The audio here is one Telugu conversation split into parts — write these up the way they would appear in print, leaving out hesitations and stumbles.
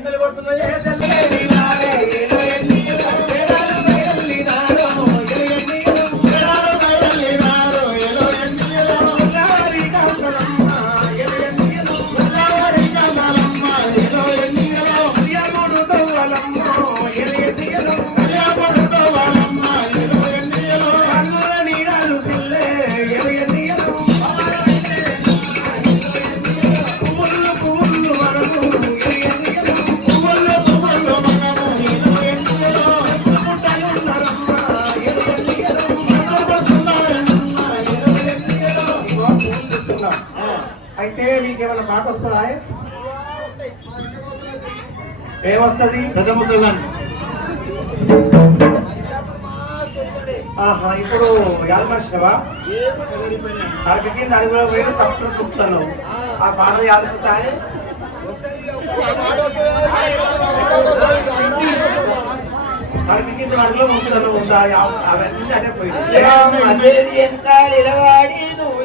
ఎండలు కొడుతున్నాయి అయితే మీకేమన్నా మాట వస్తుందా? ఏమొస్తుంది? పెద్ద ముద్దలండి. ఆహా, ఇప్పుడు యాదమర్చినవా? అడుగు కింద అడుగులో వేరు తప్పుడు కుప్తున్నావు. ఆ పాటలు యాదుకుంటాయి. అడుగు కింద అడుగులో ముక్కుతున్నావు ఉందా? అవన్నీ అంటే పోయి ఎంత నిలవాడి నువ్వు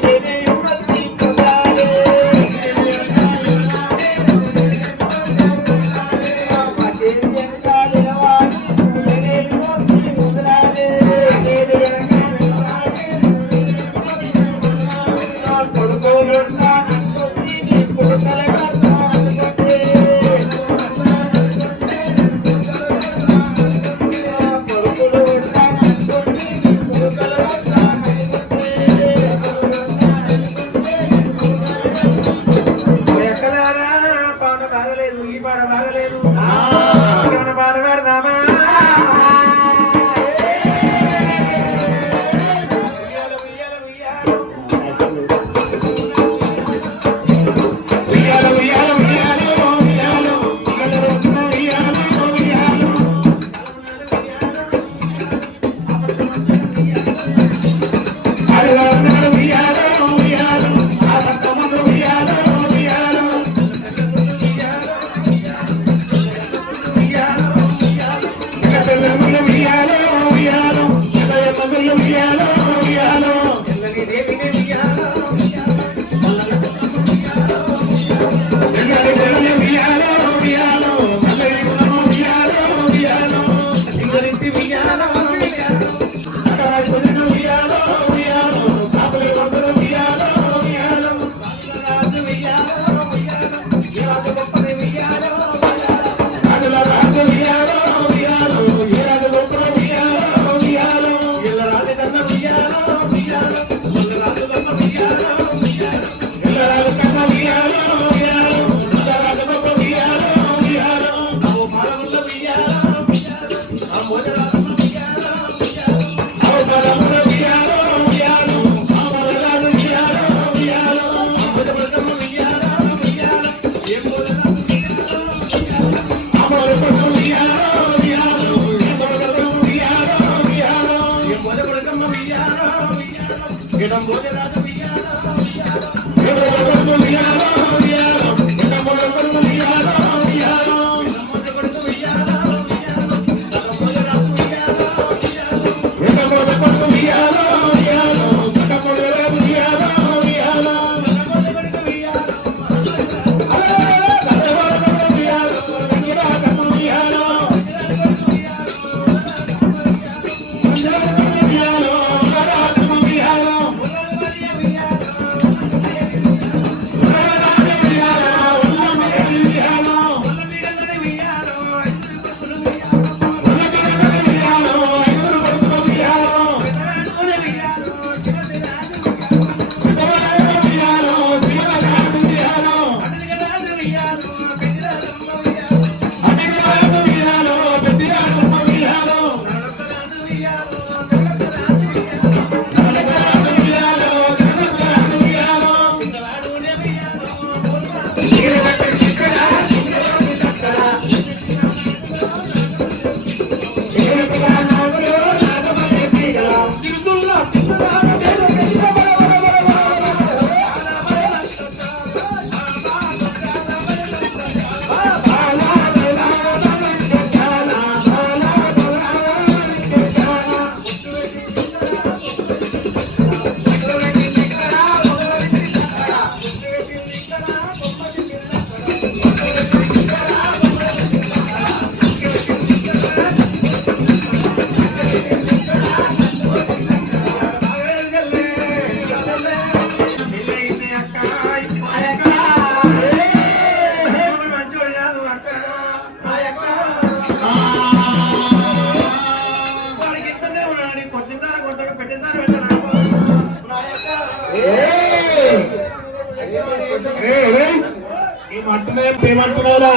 అంటున్నాయి ఏమంటున్నారా?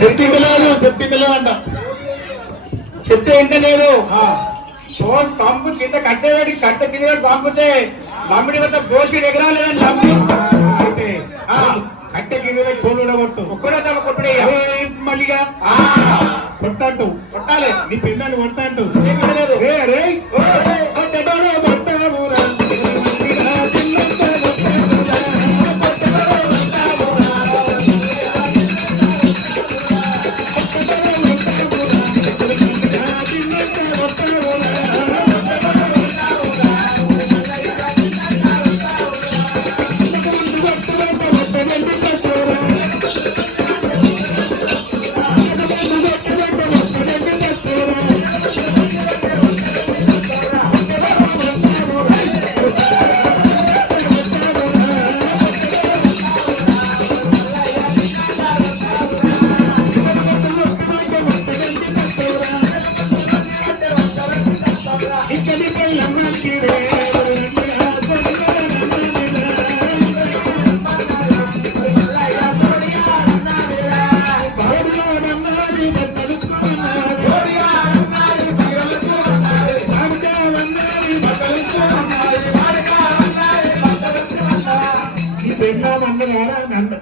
చెప్పింది లేదు అంట. చెప్తే ఏంట లేదు. పంపు కింద కట్టేవాడి కట్ట కింద పంపితే మమ్మడి వద్ద పోసి ఎగరాలేదని నమ్మి అయితే కట్టె కింద తోలు కొట్టు ఒక్కడే తమ కొట్టుడే మళ్ళీగా కొట్టాంటు కొట్టాలి. నీ పిల్లలు కొడతాంటు లేదు.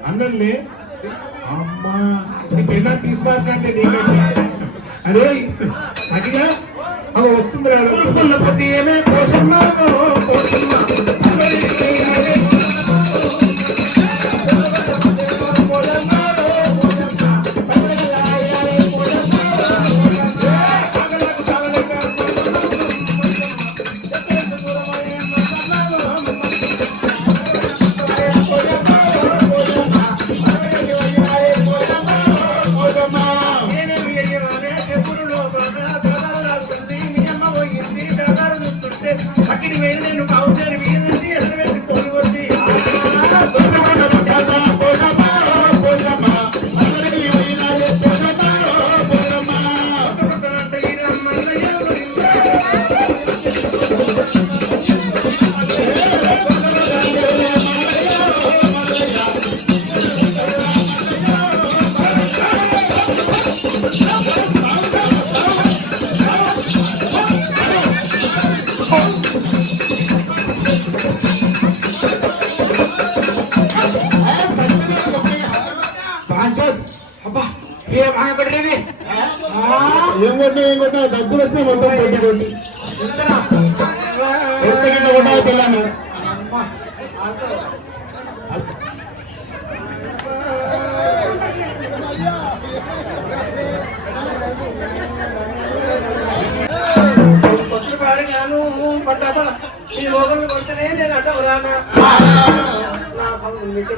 అన్నది అమ్మా నీ పెన్నా తీసుకోకంటే నీకంటే అరే అదిగా అవి వస్తుంది రాకపోతే ఏమే కోసమ్మా ఏం కొట్టా దగ్గర వస్తే మొత్తం కొట్టి కొట్టి కింద కొట్టాలి పిల్లను కొట్లు పాడిగాను పట్టా ఈ లోకల్ కొడితేనే నేను అడ్డవరానా నా సమయం మిట్టు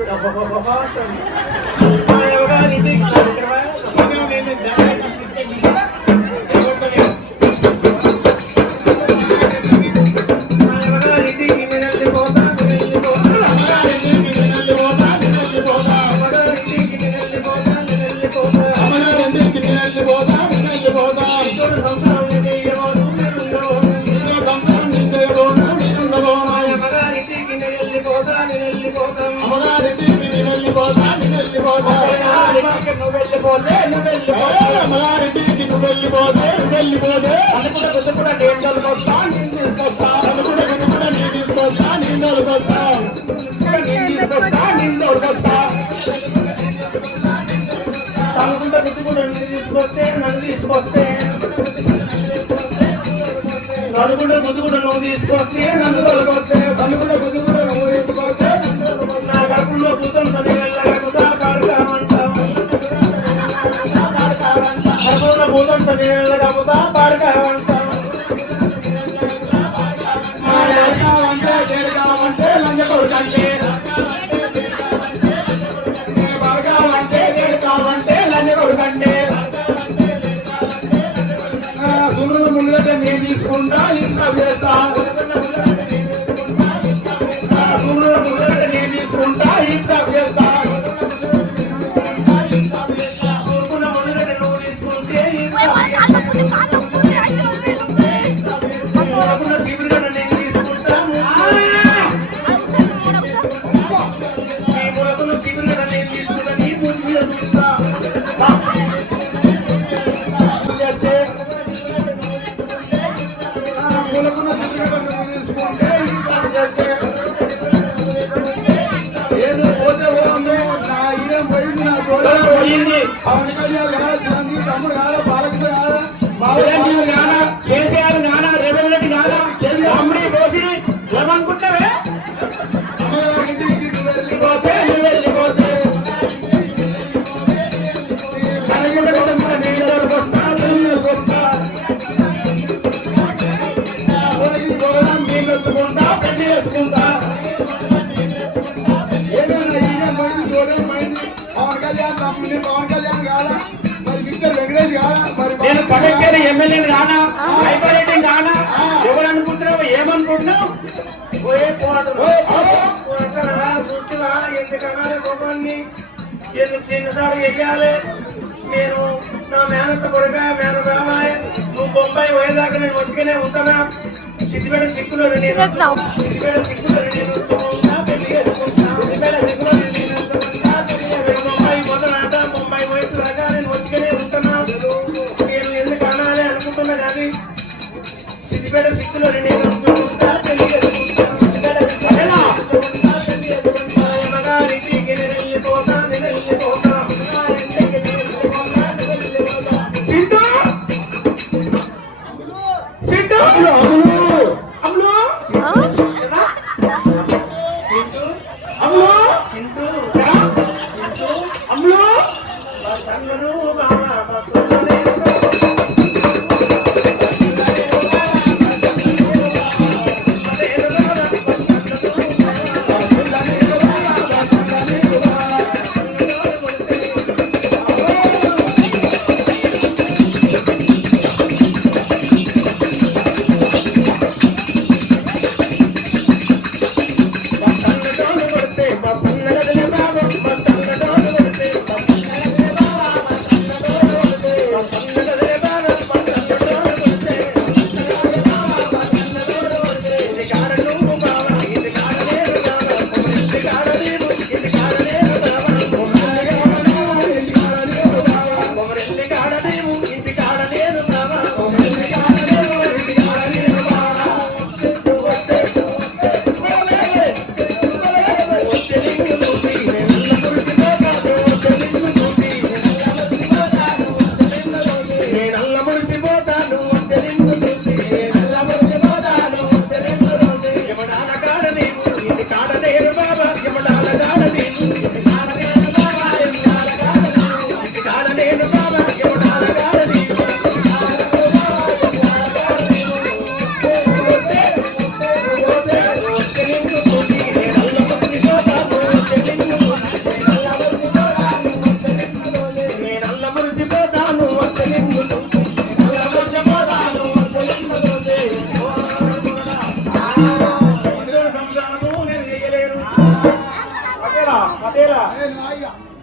తీసుకొస్తే నన్ను తీసుకొస్తే నలుగుండ గుద్దుగుడ నువ్వు తీసుకొస్తే నన్ను తొలగొస్తే నలుగుండ గుద్దుగుడ నువ్వు తీసుకొస్తే నా కడుపులో కూతురు వెళ్ళగలుగుతా పాడుకామంటావు కడుపులో కూతురు వెళ్ళగలుగుతా పాడుకామంటావు కావంటే లంజ కొడుకంటే బాగావంటే వేడు కావంటే లంజ కొడుకంటే సులువు ముందట నేను తీసుకుంటా ఇంకా చేస్తా సులువు ముందట నేను తీసుకుంటా ఇంకా చేస్తా సులువున ముందట నువ్వు తీసుకుంటే ఇంకా కాలం పోయింది. పవన్ కళ్యాణ్ కాదా, చిరంజీవి తమ్ముడు కాదా, బాలకృష్ణ కాదా, చిరంజీవి గానా, కేసీఆర్ గానా, రేవంత్ రెడ్డి గానా, అమ్మడి పోసిరి ఏమనుకుంటావే? వెళ్ళిపోతే నువ్వు వెళ్ళిపోతే కనుగొండ కుటుంబ నీళ్ళకి వస్తా, నీళ్ళకి వస్తా, నీళ్ళు వచ్చుకుంటా, పెళ్లి చేసుకుంటా. ఏదైనా ఈయన మైంది చూడే మైంది పవన్ కళ్యాణ్ తమ్ముడిని, పవన్ కళ్యాణ్ కాదా, మరి మిస్టర్ వెంకటేష్ కాదా, మరి నేను పడకేది ఎమ్మెల్యేని కానా, హైపరేటింగ్ కానా, ఎవరు అనుకుంటున్నావు, ఏమనుకుంటున్నావు? చూస్తున్నా ఎందుకన్నా కోపాన్ని ఎందుకు చిన్నసారి ఎక్కాలి. నేను నా మేనత్త కొడుక మేన బాబాయ్ నువ్వు బొంబాయి పోయేదాకా నేను ఒట్టుగానే ఉంటానా. సిద్దిపేట సిక్కులో సిద్దిపేట సిక్కులో నేను ఉంచుకుంటా, పెళ్లి చేసుకుంటా. సిద్దిపేట సిక్కులో బొంబాయి పోతానట, బొంబాయి పోయేదాకా నేను ఒట్టుగానే ఉంటున్నా. నేను ఎందుకు అనాలి అనుకుంటున్నా కానీ సిద్దిపేట సిక్కులో నేను ఉంచుకుంటా, పెళ్లి చేసుకుంటా.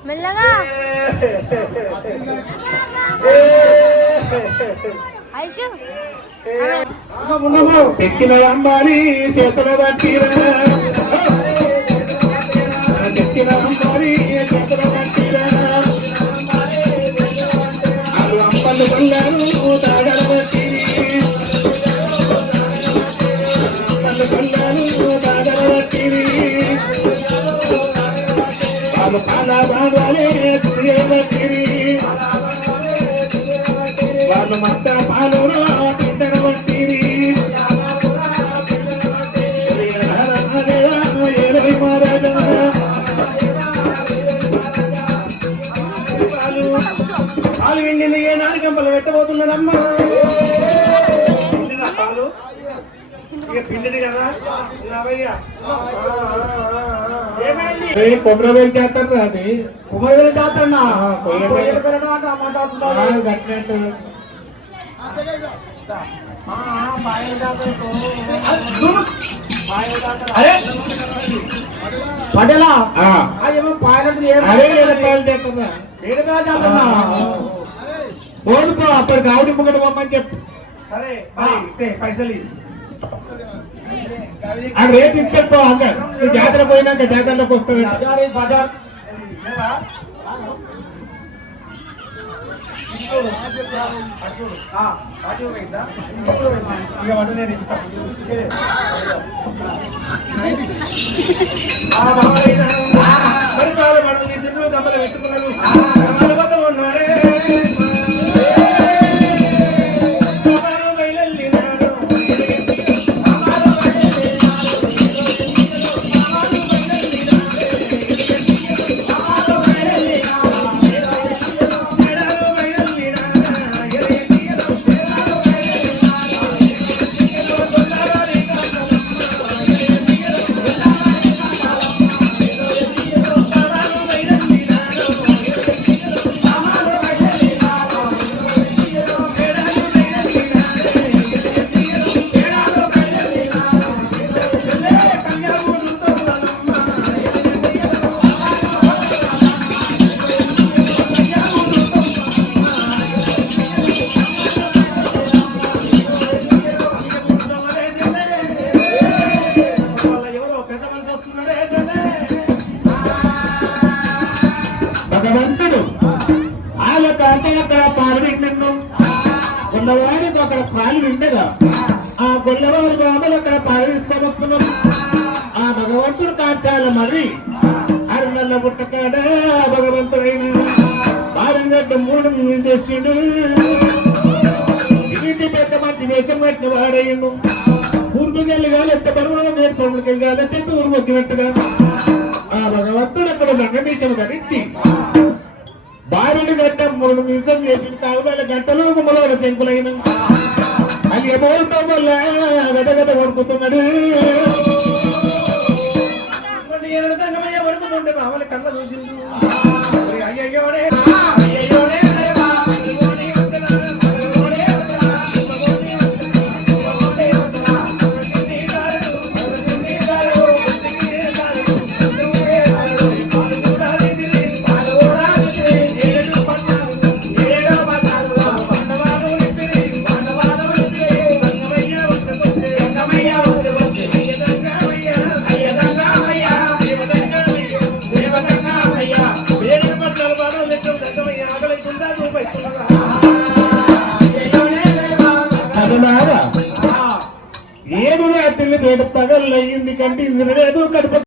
మెల్లగా ఎక్కిన అంబారి చేతుల పట్టిరా, ఎక్కిన అంబారి చేతుల పట్టిరా, అంపలు కొల్లారు తాగల పట్టిరి, అంపలు కొల్లారు తాగల పట్టిరి, వాళ్ళు పాల బాగాలే పట్టిరి, వాళ్ళు మత్త పాలులో తింటన పట్టిరి. పాలు వెండింది ఏ నాలుగంపలు పెట్టబోతున్నారమ్మా. పిండిన పాలు ఇక పిండిది కదా నావయ్యా. కొబ్బరివేలు చేస్తారు అది కొబ్బరివేలు చేస్తున్నా గట్టినట్టు పడేలా ఏమో పాయలు పోదుపో అప్పటికి ఆవిడ ముగ్గట పోమని చెప్పు. సరే పైసలు ఆ రేపు ఇచ్చేపో అసలు నువ్వు జాతర పోయినాక జాతరలోకి వస్తుంది. బజార్ పెట్టుకున్నాను గొల్లల కాంటే అక్కడ పాలు పెట్టినట్టు ఉన్నవారికి అక్కడ పాలు విండగా ఆ గొల్లవారి బాబులు అక్కడ పాలు తీసుకొని ఆ భగవంతుడు కాచాల మరి అరుణల్ల పుట్టకాడ భగవంతుడైన బాలంగడ్డ మూడు చేసిండు ఇంటి పెద్ద మంచి వేషం పెట్టిన వాడయ్యిండు ఊరుకెళ్ళగాలి ఎంత బరువుగా నేర్చుకోగలిగాలి ఎంత ఊరు మొక్కినట్టుగా ఆ భగవంతుడు అక్కడ రంగమీశం ధరించి బాలుడి గడ్డ మూడు నిమిషం చేసిన కావాలి గంటలో గుమ్మలో చెంకులైన అది ఏమవుతాం వల్ల గడగడ వణుకుతున్నాడు వణుకుతుంటే మామూలు కళ్ళ చూసిండు అయ్యో ఏడు రాత్రి రేటు పగలు అయ్యింది కంటే ఇందులో లేదు కడుపు